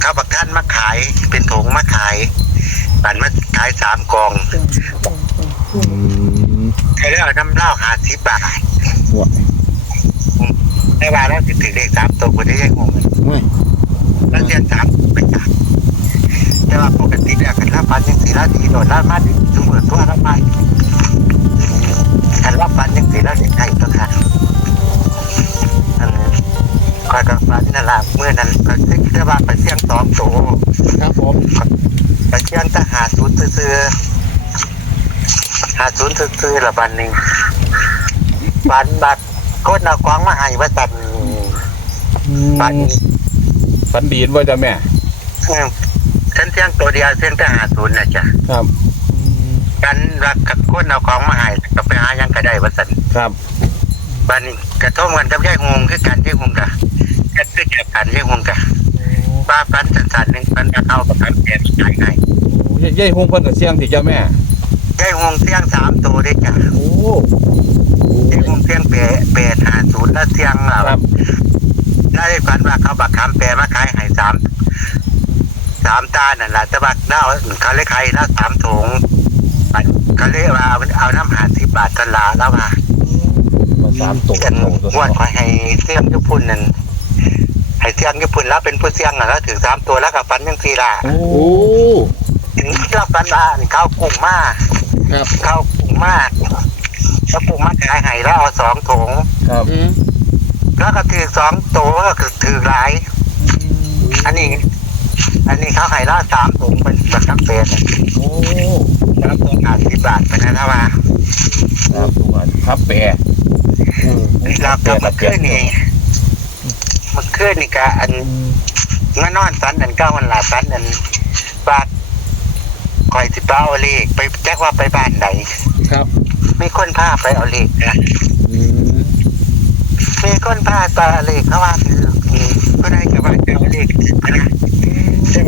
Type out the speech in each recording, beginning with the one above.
เขาบักท่านมาขาย เป็นถุงมาขายบันมาขายสามกองอืมใครได้เอาน้ำเหล้าหาสิบบาทหัวในว่าแล้วสิถึงเลขสามตัวกูได้ยังงงไม่แล้วเรียนสามไปจัดแต่ว่าปกติเนี่ยกันรับฟันยังสี่ละดีโดดละมาดิทุกเมื่อตัวละมากันรับฟันยังสี่ละเด็กไทยตัวค่ะ อยกับฟันนั่นละเมื่อนั้นก็ซิกได้ว่าไปเสี่ยงสองตัวครับผมไปเสี่ยงทหารศูนย์ซื้อหาศูนย์ซื้อละบันหนึ่งบันบัตรโคตรเอาของมาให้ว่าตันบันฝันดีนว่าจ้ะแม่อืมฉันเสี่ยงตัวเดียวเสี่ยงทหารศูนย์นะจ๊ะครับกันรักกับคนเอาของมาให้ก็ไปหายังก็ได้ว่าสันครับบันนี้กระท่อมกันกับยายหงคือกันยายหงกะกัน คือแก่กันยายหงกะป้าปันสันๆหนึ่งปันจะเข้ากับปันแก่ขายให้โอ้ยายหงเพิ่นก็เสียงที่จ้ะแม่ยายหงเสี่ยงสามตัวได้จ้ะโอ้ยายหงเสี่ยงแปดแปดหาศูนย์แล้วเสี่ยงอะครับได้ฝันว่าเขาบักคำแปรมาขายให้สามสามตานั่นแหละแต่ว่าเน่าเขาเลยขายนะสามถุงบัดเขาเลยว่าเอาเอาน้ำหาสิบบาทกันลาแล้วว่ามาสามตัวกันตรงตัวงวดขอให้เสี่ยงญี่ปุ่นนั่น ให้เสี่ยงญี่ปุ่นแล้วเป็นผู้เสี่ยงอะแล้วถึงสามตัวแล้วกับฟันยังสี่ละโอ้โอ้ถึงเราฟันว่าเข้ากลุ่มมากครับเข้ากลุ่มมากแล้วกลุ่มมากขายให้แล้วเอาสองถุงครับอืมแล้วก็ถือสองตัวก็คือถือหลาย อันนี้ อันนี้เขาให้แล้วสามถุงเป็นแบบทั้งเป็นโอ้แล้วตัวห้าสิบบาทเป็นนะว่าสามตัวครับแปรอืมเรากลับมาขึ้นนี่ มาขึ้นนี่กะอันมานอนสันอันเก้าวันลาสันอันบาทคอยสิเป้าเอาเลขไปแจ้งว่าไปบ้านไหนครับมีคนพาไปเอาเลขนะอืมมีคนพาไปเอาเลขเขาว่าคืออืมก็ได้กับว่าจะเอาเลขนะซึ่ง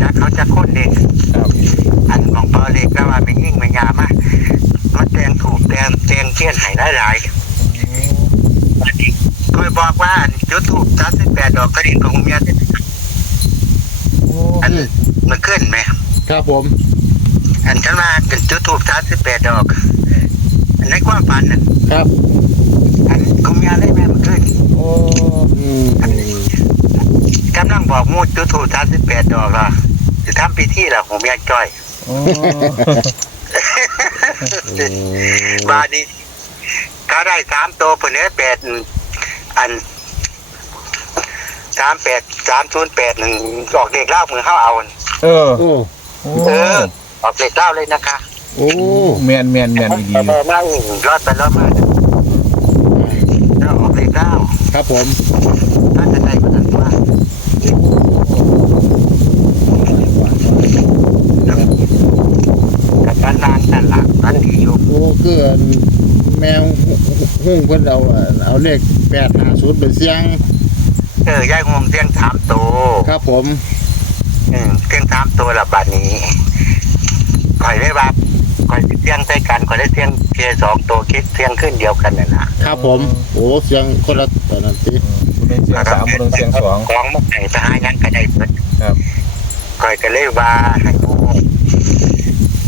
จากเขาจะค้นเลขครับอันของเปาเลขก็ว่าไม่ยิ่งไม่ยามามาแตงถูกแตงแตงเทียนใหายหลายๆอันนี้เคย บอกว่าจุดถูกสามสิบแปดดอกกระดิ่งของเมียโอ้อันมันขึ้นไหมครับผม อันฉันว่าเป็นจุดถูกสามสิบแปดดอกอันในความฝันน่ะครับ อันของเมียเลยแม่มันขึ้นโอ้อืมกำลังบอกมูดจุดถูกสามสิบแปดดอกละจะทำพิธีละของเมียจ้อยโอ้บาดนี้เขาได้สามตัวผลเนื้อแปด อันสามแปดสามศูนย์แปดหนึ่งออกเด็กเล่ามือเข้าเอาเออโอ้โอ้เออออกเด็กเล่าเลยนะคะโอ้แมนแมนแมนดีเออนั่งรอดไปรอดมาแล้วออกเด็กเล่าครับผมถ้าจะได้ก็นั้นว่ากับการนานนั่นหลักอันดีอยู่โอ้คืออัน แมวหุ้งเพิ่นเอาเอาเลขแปดห้าศูนย์เป็นเสียงเออยายงวงเสียงสามตัวครับผมอืมเสียงสามตัวละบาทนี้คอยได้ว่าคอยสิเสียงใส่กันคอยได้เสียงเพียสองตัวคิดเสียงขึ้นเดียวกันน่ะนะครับผมโอ้เสียงคนละตอนนั้นสิคุณเป็นเสียงสามคุณเป็นเสียงสองของมันไหนไปหายังก็ได้เพิ่นครับคอยก็เลยว่าให้โง่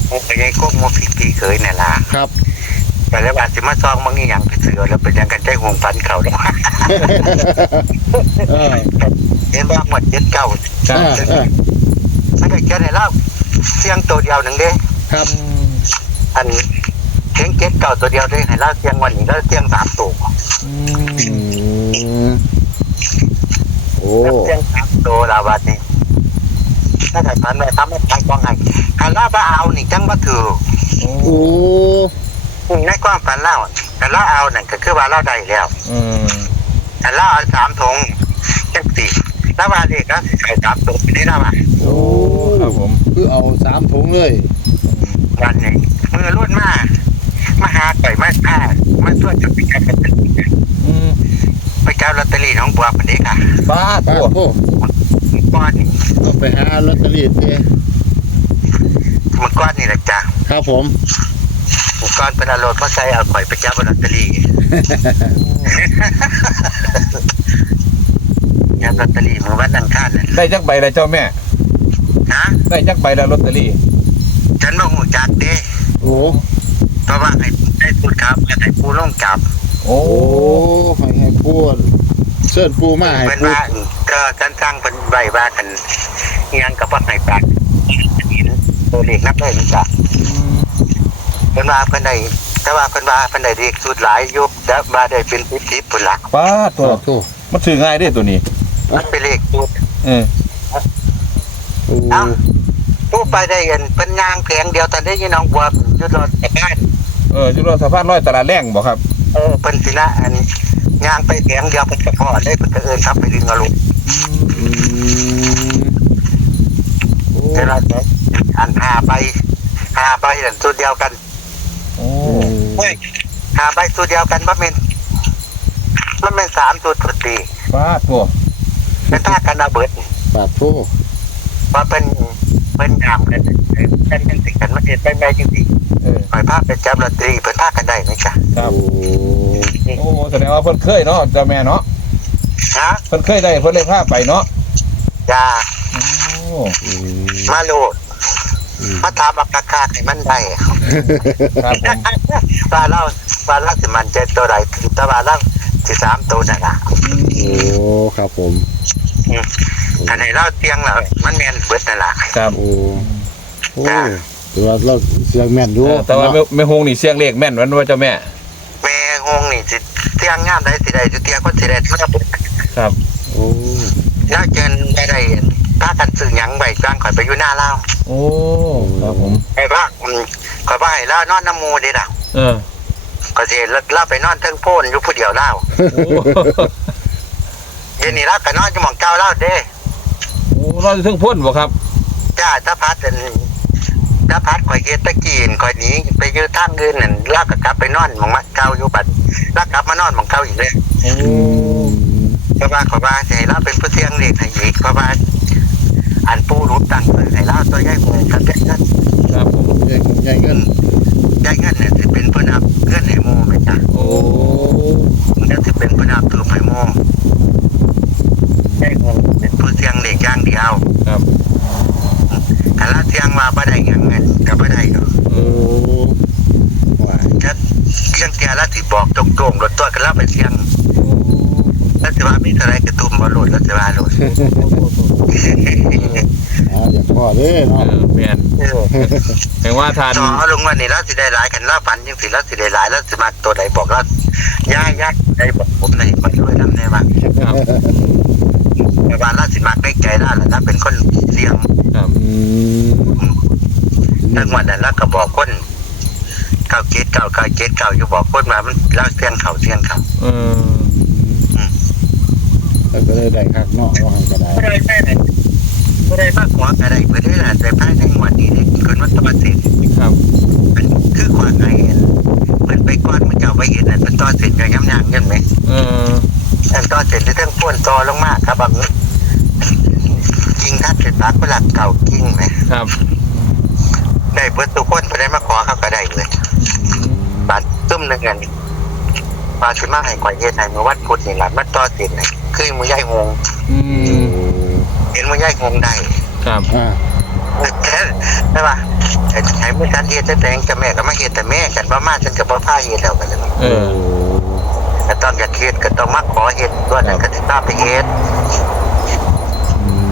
โง่ไปยัยก็โง่ผิดที่เคยน่ะล่ะครับ แต่แล้วว่าสิมาซองบางอีหยังไปเสือแล้วเป็นยังกันใจห่วงฟันเขาเนี่ยเออเห็นว่าหมดเจ็ดเก้าครัเอบอเออไม่ได้แค่ไหนเล่าเสียงตัวเดียวหนึ่งเด้ครับอันเสียงเจ็ดเก้าตัวเดียวเด้ให้เล่าเสียงวันนี้แล้วเสียงสามตัวอืมโอ้แล้วเสียงสามตัวลาวัดนี่ถ้าแต่พันไปทำให้ทางกองไห้การล่าบ้าเอานี่จังว่าถือโอ้ ในความฝันเล่าการล่าเอานั่นก็คือว่าเล่าได้แล้ว อืมการล่าเอาสามธงจังสี่แล้วว่าเด็กก็ใส่สามตัวไปได้แล้วว่าโอ้ครับผมคือเอาสามถุงเลยวันนี้มือรุ่นมามาหาไก่มาฆ่ามาช่วยจับไปจับลอตเตอรี่อืมไปจับลอตเตอรี่ของบัวปันนี้ค่ะบ้าป้าตัวโอ้ก้อนนี่ต้องไปหาลอตเตอรี่เต้มันก้อนนี่แหละจ้ะครับผม มันก้อนเป็นอารมณ์เพราะใส่เอาข่อยไปจับลอตเตอรี่จับลอตเตอรี่เมื่อวันอังคารน่ะได้จักใบแล้วเจ้าแม่ นะ ได้จักใบแล้วลอตเตอรี่ ฉันบ่ฮู้จักเด้โอ้เพราะว่าให้ให้พูดครับให้ผู้ลงจับโอ้โอ้ให้ให้พูดเชิญปูมาให้เพิ่นพูดว่าก็กันสร้างเพิ่นไว้ว่ากันอิหยังก็บ่ให้ปากเห็นตัวเลขนับได้นี่จ้ะ เพิ่นว่าเพิ่นได้แต่ว่าเพิ่นว่าเพิ่นได้เลขสุดหลายอยู่แล้วว่าได้เป็น10พุ่นล่ะป้าดตัวโอ้มันถือง่ายเด้ตัวนี้ มันเป็นเลขสุด เออ โอ้เอ้า ผู้ไปได้เห็นเป็นยางแผงเดียวตอนนี้ยี่น้องบัวอยู่รถแต่บ้านเออจุฬาสะพานร้อยตลาดแรงบ่ครับ เออเป็นสิละอันยางไปแผงเดียวเป็นกระเพาะได้เป็นกระเอินครับไปดึงเอาลุอืมโอ้แต่ละอันหาไปหาไปอันตัวเดียวกันโอ้ เฮ้ยหาไปตัวเดียวกันว่าเป็นมันเป็นสามตัวตัวตีป้าดตัวเป็นท่ากันระเบิดปาดโทว่าเป็นเป็นยามกันเป็นเป็นสิกันมาเอ็ดไปไปจริงเออๆปล่อยภาพเป็นจับลอตเตอรี่เป็นท่ากันได้ไหมจ๊ะครับโอ้โอ้แสดงว่าเพิ่นเคยเนาะเจ้าแม่เนาะฮะเพิ่นเคยได้เพิ่นเลยพาไปเนาะจ้าโอ้อืมมาโลดอื มมาถามอักกาให้มันได้ครับผมว่าเราว่าเราสิมันใจตัวใดคือแตว่าเราสิสามตัวนั่นล่ะโอ้ครับผมคันให้เราเตียงแล้วมันแม่นเบิดนั่นล่ะ ครับโอ้โอ้แต่ว่าเราเสียงแม่นอยู่เออแต่ว่าแม่แม่ฮงนี่เสียงเลขแม่นวันว่าเจ้าแม่ แม่งงนี่สิเตียงงามได้สิได้สิเตียงก็สิได้เท่านั้นครับ โอ้แล้วเจนได้ได้ถ้า กันซื้อหยังไว้จ้างข่อยไปอยู่หน้าเล่าโอ้ครับผม ไอ้ว่าอืมข่อยว่าให้เล่านอนน้ำหมูเด้ล่ะเออก็สิเล่าไปนอนเทิงโพนอยู่ผู้เดียวเล่าโอ้เย็นนี้เล่าก็นอนอยู่หม่องเก่าเล่าเด้โอ้เราจะถึงพ้นบ่ครับ จ้าถ้าพัดอันถ้าพัดข่อยเฮ็ดตะกี้นข่อยหนีไปอยู่ทางอื่นนั่นลากก็กลับไปนอนหมองมาเก่าอยู่บัดลากกลับมานอนหมองเก่าอีกเลย โอ้อืมเพราะว่าข่อยว่าสิให้เราเป็นผู้เสียงเลขให้อีกเพราะว่า อันปูรู้ตั้งเลยให้เราตัวใหญ่หงกันเด้เงินครับผมใหญ่ใหญ่เงินใหญ่เงินเนี่ยสิเป็นผู้นับเงินให้หมู่แม่จ้ะโอ้มันจะสิเป็นผู้นับถือให้หมู่ใหญ่หงเป็นผู้เสียงเลขอย่างเดียวครับคันละเสียงว่าบ่ได้หยังเงินก็บ่ได้ดอกเอโอ้อว้ายถ้าเสียงแก่ละสิบอกตรงๆรถตัวกันแล้วไปเสียงแล้วสิว่ามีอะไรกระตุ้มบอลลูนแล้วสิว่าโหลด อ่าเดี๋ยวพ่อเด้อเอเนาะอแม่นแปลว่าทาน ต่อลงวันนี้แล้วสิได้หลายกันแล้วฝันยังสิแล้วสิได้หลายแล้วสิมาตัวใดบอกแล้วย่าย่าได้บอกผมในมาด้วยน้ำในว่าครับ แต่ว่าแล้วสิมาได้ใจแล้วแล้วเป็นคนเสียงครับ อืมทั้งวันนั้นแล้วก็บอกคนเก่าเกตเก่าเก่าเกตเก่าอยู่บอกคนมามันแล้วเสียงเขาเสียงเขาเออ แล้วก็เลยได้คักเนาะว่าหันก็ได้ไม่ได้แม่เนี่ยไม่ได้มากกว่าอะไรเพื่อได้หลานใจพ่ายในวันนี้เนี่ยคนวัดตะวันตกครับมันคือความไงเห็นเหมือนไปก้อนมันเจ้าไปเห็นนั่นเป็นต่อเสร็จอย่างย้ำยางยังไหมเอออันต่อเสร็จที่ทั้งพ่นต่อลงมากครับบางกิ่งทัดเป็นปากเวลาเก่ากิ่งไหมครับ ได้เพื่อทุกคนไปได้มาขอเขาก็ได้เลยบาดตุ้มหนึ่งเงินปลาชุดมากให้ก่อยเฮ็ดให้เมื่อวันพุธนี่แหละมันต่อเสร็จไหนคือมือย่ายงงอืโอ้มเห็นมือย่ายงงได้ครับอ่าแต่ใช่ป่ะแต่ใช้มือการเฮ็ดจะแต่งจะแม่ก็มาเฮ็ดแต่แม่กันบ่มาฉันก็บ่พาเฮ็ดแล้วกันเลยเออแต่ตอนอยากเฮ็ดก็ต้องมาขอเฮ็ดด้วยนั่นก็สิตามไปเฮ็ด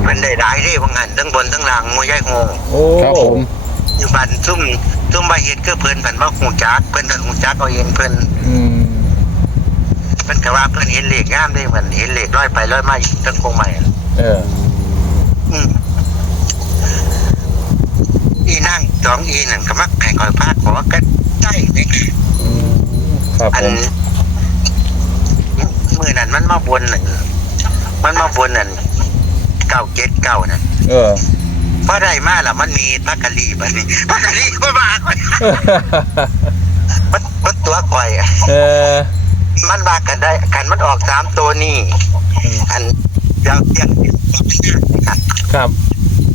มันได้หลายเด้บางหันทั้งบนทั้งล่างมือย่ายงงโอ้ครับผมอยู่บ้านซุ่มซุ่มมาเฮ็ดคือเพิ่นเพิ่นบ่ฮู้จักเพิ่นเพิ่นฮู้จักเอาเองเพิ่นอืม เพิ่นก็ว่าเพิ่นเห็นเลขงามเด้เหมือนเห็นเลขร้อยไปร้อยมาอยู่ทั้งคงใหม่อะเออ อืมอีนั่งสองอีนั่นก็มักให้คอยพาขอกันได้นี่ครับอัผนมมื้อนั้นมันมาบนนั่นมันมาบนนั่นเก้าเจ็ดเก้านั่นเออพอได้มาแล้วมันมีพักกะลีบัดนี้พักกะลีบ่มาข่อยมันมันตัวข่อยอะ เออ มันว่ากันได้กันมันออกสามตัวนี่อันเดี๋ยวเที่ยงครับครับ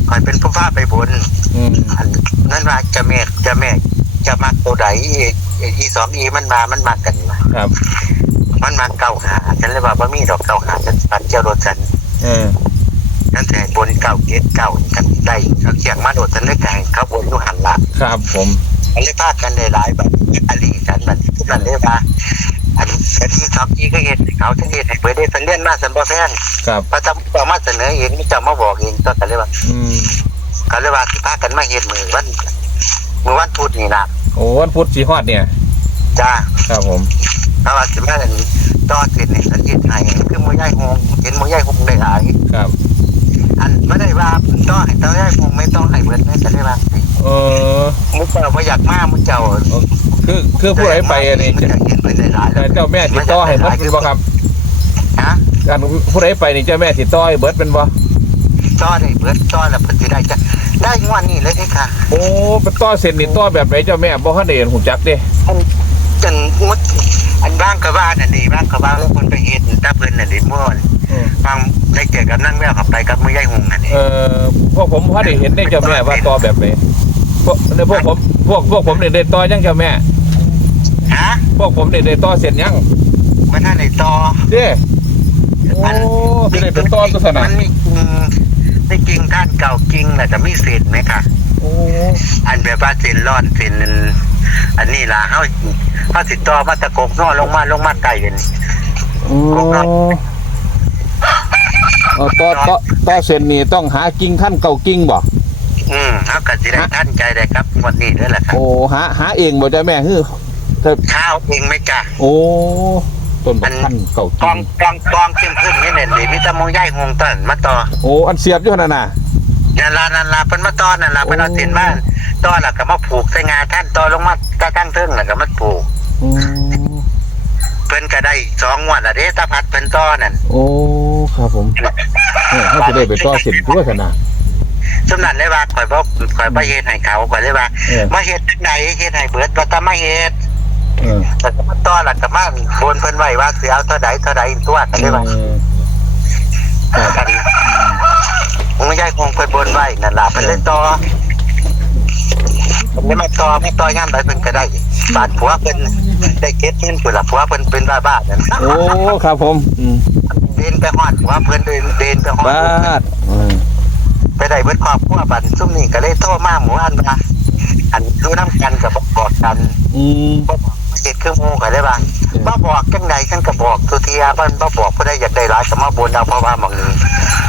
คอยเป็นผู้พาไปบนอืมอันนั่นว่าจะแม่จะแม่จะมักตัวใดอีอีสองอีมันมามันมากันมาครับ มันมาเก้าหาฉันเลยว่าบ่มีดอกเก้าหาฉันปันเจ้ารถฉันอเออนั่นแต่บนเก่าเกตเก่ากันได้เขาเขียงมาโดดสันนิษฐานเขาบนอยู่หันละครับ ผมอันนี้พากันในหลายแบบอลีกันแบบทุกนั้นเลยว่า อันคดีสอบที่ก็เห็นเขาจะเห็นให้เปิดได้สันเลียนมาสันบ่แพงครับพระจำต่อมาเสนอเองนี่จะมาบอกเองก็กันเลยว่าอืมเขาเลยว่าสิพากันมาเห็นมือวันมือวันพุธนี่นะโอ้วันพุธสีฮอดเนี่ยจ้าครับผมเพราะว่าสิมาอันต่อเสร็จในสันยิดให้คือมือใหญ่หงเห็นมือใหญ่หงได้หลายครับอันไม่ได้ว่าต่อให้ต่อใหญ่หงไม่ต้องให้เบิดแม่กันเลยว่าสิเออมุกเจ้าบ่อยากมามุกเจ้า คือคือผู้ใดไปอันนี้มันจะอยากเห็นเพิ่นได้หลายเจ้าแม่ติดต่อให้เบิดเป็นบ่ครับฮะการผู้ใดไปนี่เจ้าแม่ติดต่อให้เบิดเป็นบ่ต่อได้เบิดต่อแล้วเพิ่นสิได้จะได้งวดนี้เลยเด้ค่ะ โอ้เป็นต่อเส้นนี่ต่อแบบไหนเจ้าแม่บ่ทันได้เห็นหูจักเด้อันจนงดอันบ้างก็ว่านั่นดีบ้างก็ว่าแล้วคนไปเฮ็ดตาเพิ่นนั่นดีม่วนอืมฟังได้เจอกับนั่งแววขับไปกับมือใหญ่หงนั่นเองเออพวกผมพอได้เห็นได้เจ้าแม่ว่าต่อแบบไหนพวกในพวกผม พวกพวกผมนี่ได้ต่อยังเจ้าแม่ ฮะพวกผมนี่ได้ต่อเส้นยังมันท่านไหนต่อเด้โอ้สิได้เป็นต่อตัวสนะมันมีกิ่งในกิ่งท่านเก่ากิ่งน่ะจะมีเศษไหมคะโอ้อันแบบว่าเส้นร้อนเส้นอันอันนี้ล่ะเฮาเฮาสิต่อมาตะกกนอลงมาลงมาไกลกันโอ้เออต่อต่อต่อเส้นนี่ต้องหากิ่งขั้นเก่ากิ่งบ่ อืมเฮาก็สิได้ท่านใจได้ครับงวดนี้เด้อล่ะครับโอ้หาหาเองบ่จ้าแม่คือถ้าข้าวเองไหมจ้ะ โอ้ต้นบักขั้นเก่ากอกิ่งงกองกองเข้มขึ้นนี่เนี่ยมีแต่มองใหญ่หงต้นมาต่อโอ้อันเสียบอยู่นั่นน่ะ นั่นล่ะนั่นล่ะเพิ่นมาต่อนั่นล่ะเพิ่นเอาเส้นมาต่อแล้วก็มาผูกใส่งาท่านต่อลงมาตะตั้งเทิงแล้วก็มาผูกโอ้เพิ่นก็ได้สองงวดละเด้ตาพัดเพิ่นต่อนั่นโอ้ครับผมเนี่ยเขาจะได้ไปต่อเส้นตัวสนะ สำนันเลยว่าข่อยบ่ข่อยบ่เฮ็ดให้เขาข่อยเลยว่าเออ มาเฮ็ดจังไดเฮ็ดให้เบิดบ่ต้องมาเฮ็ดเออแต่ก็มาต่อแล้วก็มาบนเพิ่นไว้ว่าสิเอาเท่าใดเท่าใดตัวกันเลยว่าเออกันมึงยายคงเพิ่นบนไว้นั่นล่ะเพิ่นเลยต่อผมเลยมาต่อมาต่อยามใดเพิ่นก็ได้ บาดผัวเพิ่นได้เก็บเงินพุ่นล่ะผัวเพิ่นเป็นบ้าๆนั่นโอ้ครับผมอืมเดินไปฮอดผัวเพิ่นเดินเดินไปฮอดบาดเออ ไปได้เบิดครอบครัวบัดซุ่มนี่ก็เลยโทรมาหมู่บ้านว่าอันดูน้ำกันกับบอกกันอืมบ่บอกเฮ็ดคือหมู่ก็ได้ว่าบ่บอกจังใดฉันก็บอกทุเทียเพิ่นบ่บอกผู้ใดอยากได้หลายก็มาบนเอาเพราะว่าหม่องนี้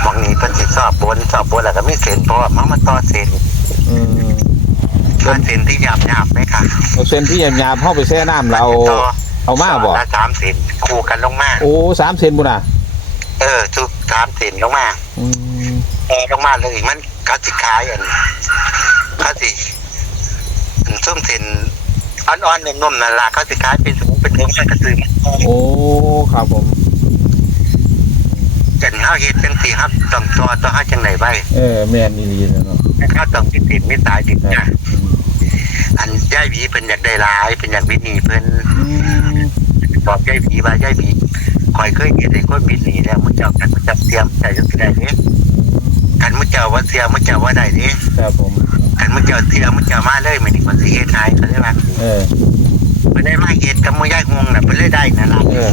หม่องนี้เพิ่นสิชอบบนชอบบนแล้วก็มีเส้นเพราะว่ามันมาต่อเส้นอืมต่อเส้นที่หยาบๆไหมค่ะเอาเส้นที่หยาบๆเข้าไปแช่น้ำเราต่อเอามาบ่ละสามเส้นคู่กันลงมาโอ้สามเส้นบุน่ะเออทุกสามเส้นลงมาอืม เออลงมาเลยมันเขาสิขายอันเขาสิอันซุ่มเส้นอ่อนๆนุ่มๆนั่นล่ะเขาสิขายเป็นสูงเป็นเงินก็ซื้อมาโอ้ครับผมกันเฮาเฮ็ดจังซี่ครับต้องต่อต่อเฮาจังไดไว้เออแม่นอีหลีแล้วเนาะเฮาต้องมีติดมีสายติดเออนะอันยายหวีเพิ่นอยากได้หลายเพิ่นอยากวิทย์หนีเพิ่นอืมบอกยายหวีว่ายายหวีข่อยเคยเฮ็ดให้คนวิทย์หนีแล้วมื้อเจ้ากันมื้อเจ้าเตรียมใจจังสิได้เด้ กันมื้อเจ้าว่าเสียมื้อเจ้าว่าได้เด้ครับผมกันมื้อเจ้าเสียมื้อเจ้ามาเลยมื้อนี้มันสิเฮ็ดให้เขาเลยว่าเออเพิ่นได้มาเฮ็ดกับมื้อยายฮวงน่ะเพิ่นเลยได้นั่นล่ะเออ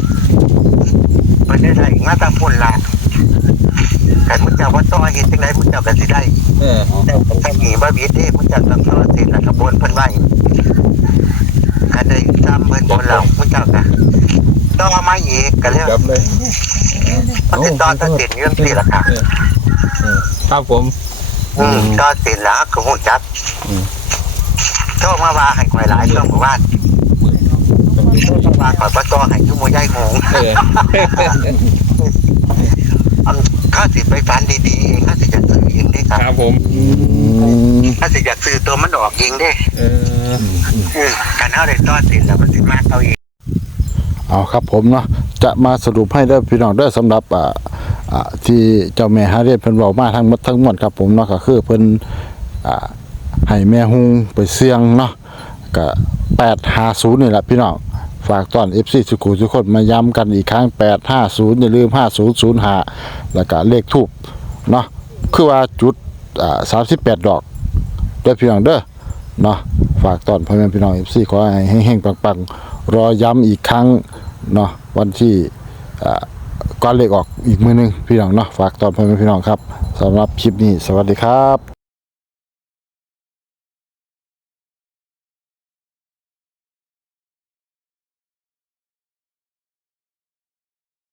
เพิ่นได้ได้มาตามพุ่นล่ะกันมื้อเจ้าว่าต่อเฮ็ดจังไดมื้อเจ้าก็สิได้เออแต่ผมก็มีว่าวิทย์นี่มันจะต้องโทษสิแล้วก็บนเพิ่นไว้ก็ได้ซ้ำเพิ่นบนเรามันเจ้าก็ต่อมาอีกก็เรียกครับเลยมันติดต่อตัดสินเรื่องที่ละค่ะเออเออ ครับผม อืมต่อสินแล้วก็หูจักอืม โทรมาว่าให้ข่อยหลายช่วงหมู่บ้านว่าข่อยบ่ต่อให้อยู่หมู่ใหญ่หงเอออันเขาสิไปฝันดีๆเองเขาสิอยากซื้อเองเด้ครับครับผมอืมเขาสิอยากซื้อตัวมันออกเองเด้เอออืมการเฮาได้ต่อสินแล้วมันสิมาเอาเอง เอาครับผมเนาะจะมาสรุปให้ได้อพี่น้องเด้อสำหรับอ่าอ่า ที่เจ้าแม่ฮาเรียเพิ่นเว้ามาทั้งหมดทั้งมวลครับผมเนาะก็คือเพิ่นให้แม่ฮุงไปเสี่ยงเนาะก็850นี่แหละพี่น้องฝากตอน FC สุขุทุกคนมาย้ำกันอีกครั้ง850อย่าลืม5005แล้วก็เลขทูบเนาะคือว่าจุดอ่า38ดอกเด้อพี่น้องเด้อเนาะฝากตอนพ่อแม่พี่น้อง FC ขอให้เฮงๆปังๆ รอย้ำอีกครั้งเนาะวันที่อ่า ก้อนเลขออกอีกมือหนึงพี่น้องเนาะฝากตอนพ่อแม่พี่น้องครับสำหรับคลิปนี้สวัสดีครับ